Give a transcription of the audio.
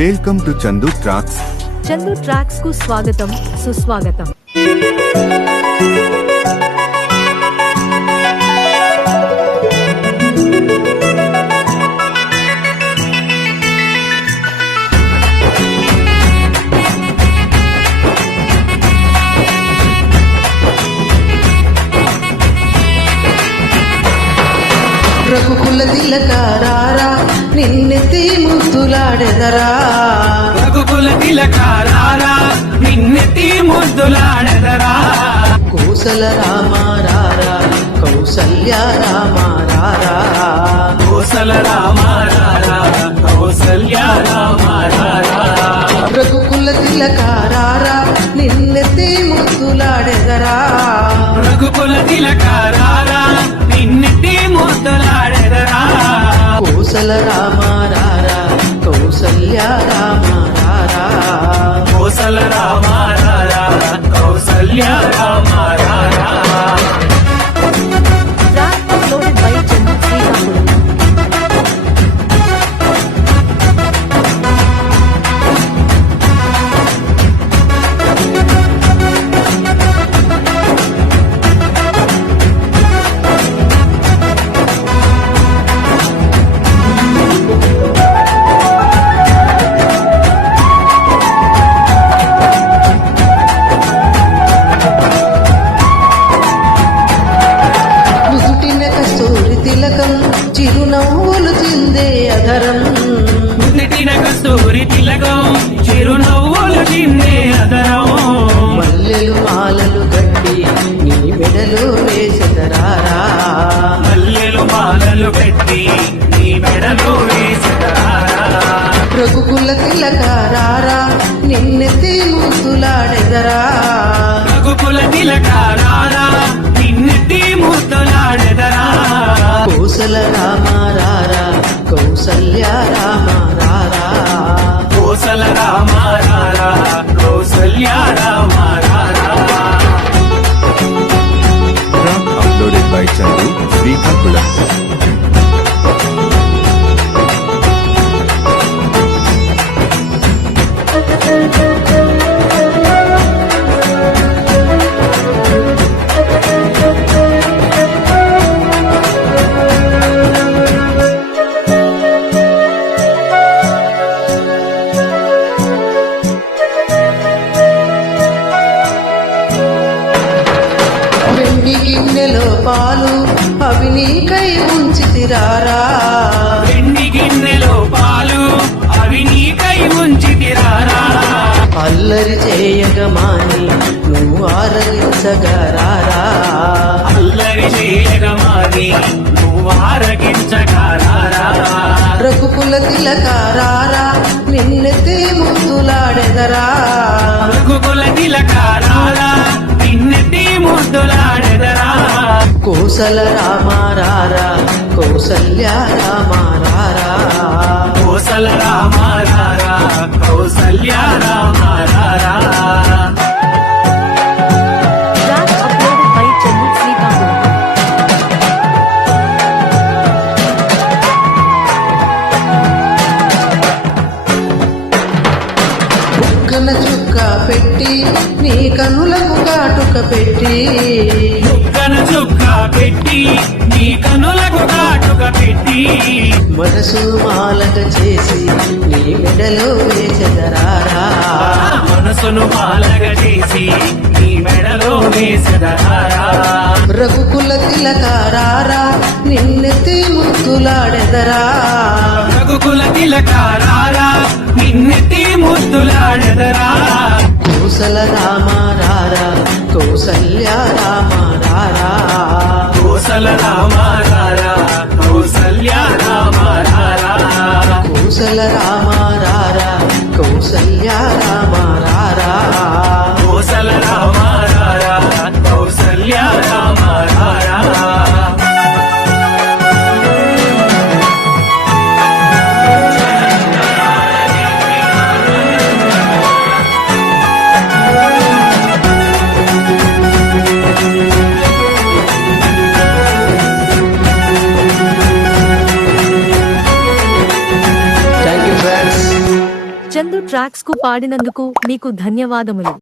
Welcome to Chandu tracks. Chandu tracks కు స్వాగతం, సుస్వాగతం. రఘుకుల తిలకారారా నిన్నెత్తి ముద్దులాడెదరా, రఘుకుల తిలకారారా నిన్నెత్తి ముద్దులాడెదరా, కోసల రామారారా కౌసల్య రామారారా, కోసల రామారారా కౌసల్య రామారారా, రఘుకుల తిలకారారా నిన్నెత్తి ముద్దులాడెదరా, రఘుకుల తిలకారారా నిన్నెత్తి ముద్దులాడెదరా, కోసల రామారారా కౌసల్య రామారారా, కోసల రామారారా కౌసల్య రామారారా. Track uploaded by Chandu Srikakulam. చిరునవ్వులు చిందే అధరం, నుదిటిన కస్తూరి తిలకం చిరునవ్వులు చిందే అదరం, మల్లెలు మాలలు గట్టి నీ మెడలో వేసెదరారా, మల్లెలు మాలలు పెట్టి నీ మెడలో వేసెదరారా, రఘుకుల తిలకారారా నిన్నెత్తి ముద్దులాడెదరా, రఘుకుల తిలకారారా నిన్నెత్తి ముద్దులాడెదరా, కోసల రామారారా కౌసల్య రామారారా, కోసల రామారారా కౌసల్య రామారారా. Track uploaded by Chandu Srikakulam. వెండి గిన్నెలో పాలు అవి నీకై ఉంచితిరారా, వెండి గిన్నెలో పాలు అవి నీకై ఉంచితిరారా, అల్లరి చేయగమాని నువ్వు ఆరగించగరారా, అల్లరి చేయగమాని నువ్వు ఆరగించగారారా, రఘుకుల తిలకారారా నిన్నెత్తి ముద్దులాడెదరా, రఘుకుల తిలకారారా నిన్నెత్తి ముద్దులాడెదరా, కోసల రామారారా కౌసల్య రామారారా, కోసల రామారారా కౌసల్య రామారారా. Track uploaded by Chandu Srikakulam. బుక్కన చుక్క పెట్టి నీ కనులకు కాటుక పెట్టి, చుక్కను చుక్క పెట్టి నీ కనులకు కాటుక పెట్టి, మనసు మాలక చేసి నీ మెడలో వేసెదరారా, మనసును మాలగ చేసి నీ మెడలో వేసెదరారా, రఘుకుల తిలకారారా నిన్నెత్తి ముద్దులాడెదరా, రఘుకుల తిలకారారా నిన్నెత్తి ముద్దులాడెదరా, కోసల రామారారా కౌసల్య రామారారా, కోసల రామారారా కౌసల్య రామారారా, కోసల రామారారా కౌసల్య రామారారా, కోసల రామారారా కౌసల్య రామారారా. చందు ట్రాక్స్ కు పాడినందుకు మీకు ధన్యవాదములు.